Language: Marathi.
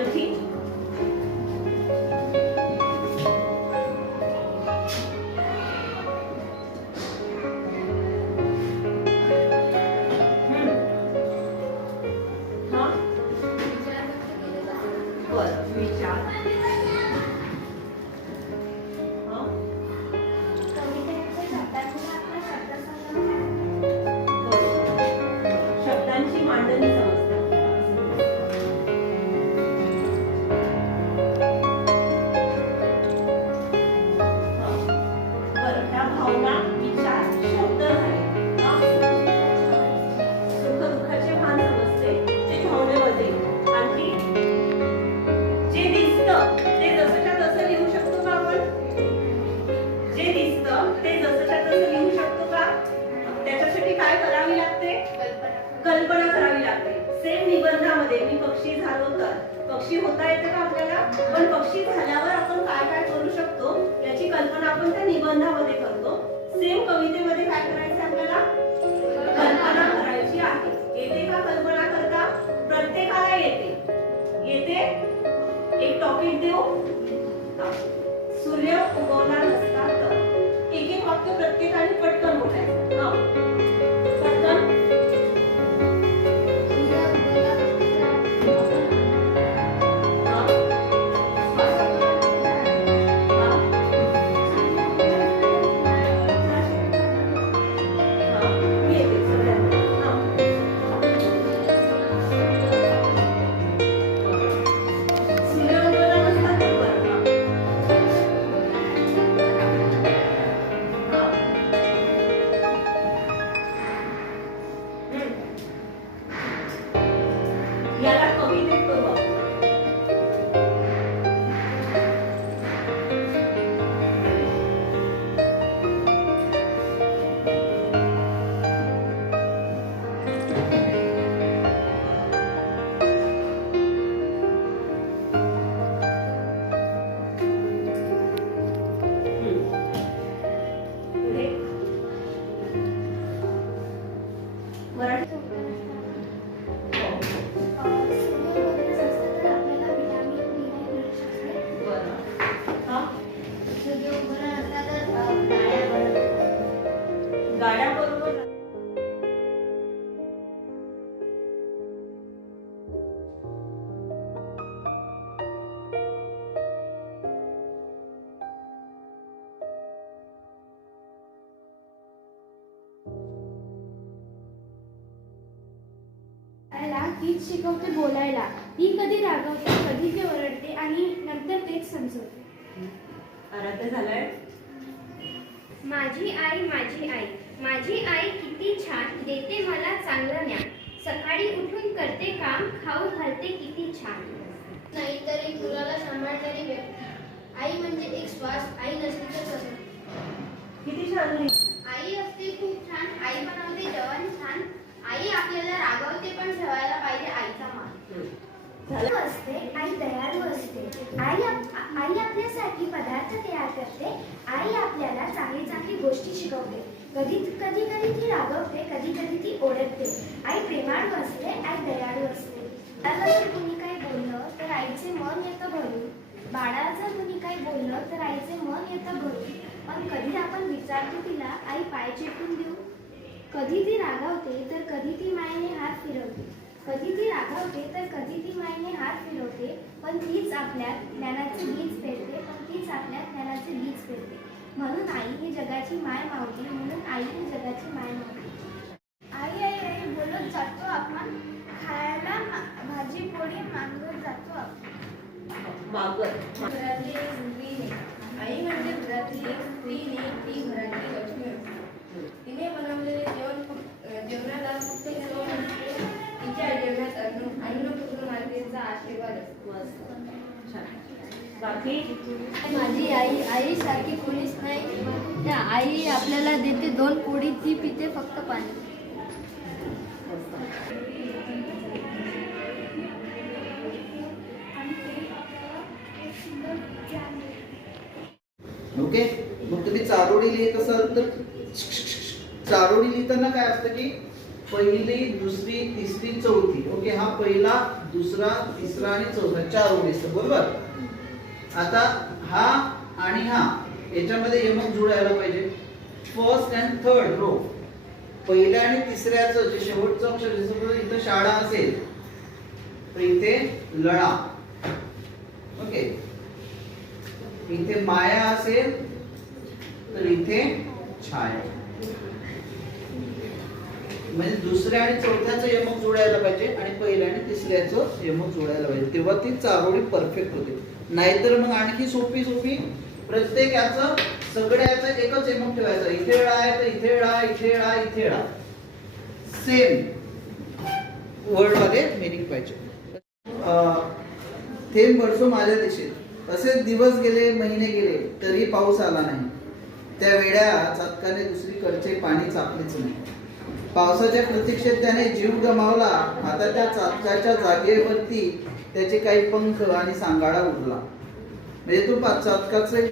आणखी शब्दांची मांडणी त्या भावना विचार शब्द झाले सुख दुःखाचे भान समजते ते भावनेमध्ये आणखी जे दिसतं ते जसंच्या तसं लिहू शकतो का आपण जे दिसतं ते जसंच्या तसं लिहू शकतो का त्याच्यासाठी काय करावी लागते कल्पना करावी लागते सेम निबंधामध्ये मी पक्षी झालो तर पक्षी होता येते का आपल्याला पण पक्षी झाल्यावर आपण काय काय करू शकतो याची कल्पना आपण त्या निबंधामध्ये करतो सेम कवितेमध्ये काय करायचं आपल्याला कल्पना करायची आहे येते का कल्पना करता प्रत्येकाला येते एक टॉपिक देऊ सूर्य उगवला नसता तर एक वाक्य प्रत्येकाने पटकन बोलायचं पटकन याला कवितेत करू आपण मराठी गाड्याबरोबर तीच शिकवते बोलायला ही कधी रागवते कधी ते ओरडते आणि नंतर तेच समजवते आराध्य झालाय माझी आई किती छान देते मला चांगलं ज्ञान सकाळी उठून करते काम खाऊ घालते किती छान नाहीतर एक मुलाला सांभाळणारी व्यक्ती आई म्हणजे एक श्वास आई नसली तर कसं किती छान आई असते खूप छान आई बनवते जेवण छान आई आपल्याला रागवते पण ठेवायला पाहिजे आईचा मान असते आई दयाळू असते आई आपल्यासाठी पदार्थ तयार करते आई आपल्याला चांगली चांगली गोष्टी शिकवते कधी ती रागवते कधी ती ओरडते आई प्रेमाळू असते आई दयाळू असते बाळाला जर कुणी काही बोललं तर आईचे मन येतं भरून बाळाला जर कुणी काही बोललं तर आईचे मन येतं भरून पण कधी आपण विचारतो तिला आई पाय चेपून देऊ कधी ती रागावते तर कधी ती मायेने हात फिरवते कधी ती रागावते तर कधी ती मायेने हात फिरवते पण तीच आपल्यात ज्ञानाचे बीज पेरते म्हणून आई ही जगाची माय मावली आई आई बोलत जातो आपण खायला भाजी पोळी मागत जातो आपण घरातली एक स्त्री आई म्हणजे घरातली एक स्त्री ती घरातली लक्ष्मी असते तिने बनवलेले जेवणाला फक्त चव नसते तिच्या जेवणात अन्नपूर्ण मातेचा आशीर्वाद असतो माझी आई सारखी कोणीच नाही त्या आई आपल्याला देते 2 पोळी ती पिते फक्त पाणी ओके मग तुम्ही चारोळी लिहित असाल तर चारोळी लिहिताना काय असतं की पहिली दुसरी तिसरी चौथी ओके हा पहिला दुसरा, तिसरा आणि चौथा 4 ओळी असतात, बरोबर. आता हा आणि हा याच्यामध्ये यमक जुळायला पाहिजे. फर्स्ट अँड थर्ड रो, पहिल्या आणि तिसऱ्याचं जे शेवटचं अक्षर, जसं इथं शाळा असेल तर इथे लळा. ओके, इथे माया असेल तर इथे छाया. म्हणजे दुसऱ्या आणि चौथ्याचं यमक जोडायला पाहिजे आणि पहिल्या आणि तिसऱ्याचं यमक जोडायला पाहिजे, तेव्हा ती चारोळी परफेक्ट होते. नाहीतर मग आणखी सोपी सोपी प्रत्येक याचं सगळ्याचं एकच यमक ठेवायचं. इथे वेळा आहे तर इथे वेळा, इथे वेळा, इथे वेळा, सेम वर्ड मध्ये मिनिंग पाहिजे. थेंब बरसो माझ्या दिशेत, असेच दिवस गेले, महिने गेले, तरी पाऊस आला नाही. त्या वेड्या चातकाने दुसरीकडचे पाणी चापलेच नाही. पावसाच्या प्रतीक्षेत त्याने जीव गमावला. आता त्या चातकाच्या जागेवरती त्याचे काही पंख आणि सांगाडा उरला. म्हणजे तो चातकाचं